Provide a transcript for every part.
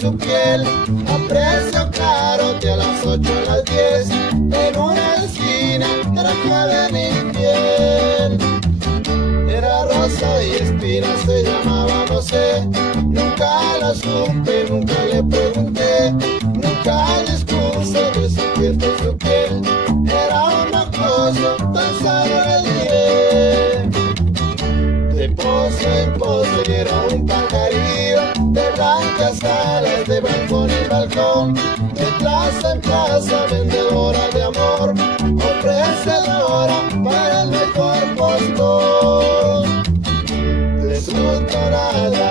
Su piel a precio caro, que a las 8 a las 10 en una esquina era joven y fiel. Era rosa y espina, se llamaba, no sé, nunca la supe, nunca le pregunté, nunca discurso de su piel, era una cosa tan solo le diré. De pozo en pozo era un pajarillo, de blancas alas, de balcón en balcón, de plaza en plaza, vendedora de amor, ofrecedora para el mejor postor de su tonada.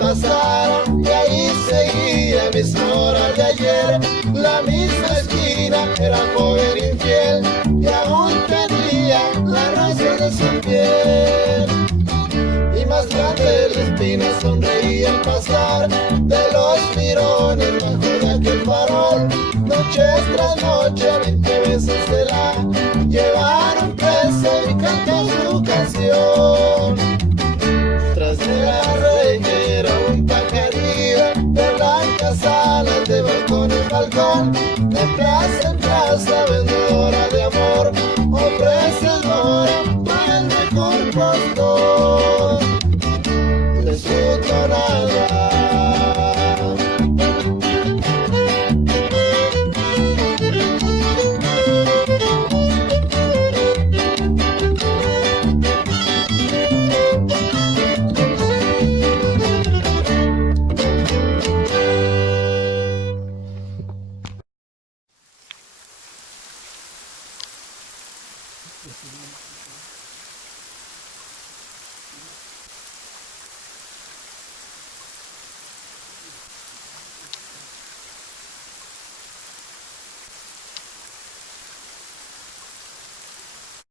Pasaron y ahí seguía la misma hora de ayer, la misma esquina, era joven infiel y aún tenía la rosa de su piel. Y más grande la espina sonreía al pasar de los mirones bajo de aquel farol. Noches tras noche 20 veces se la llevaron presa y cantó su canción. Tras de la reguera un pajarillo, de blancas alas, de balcón en balcón, de plaza en plaza, vendedora de amor, ofrecedora para el mejor postor de su tonada. Yes,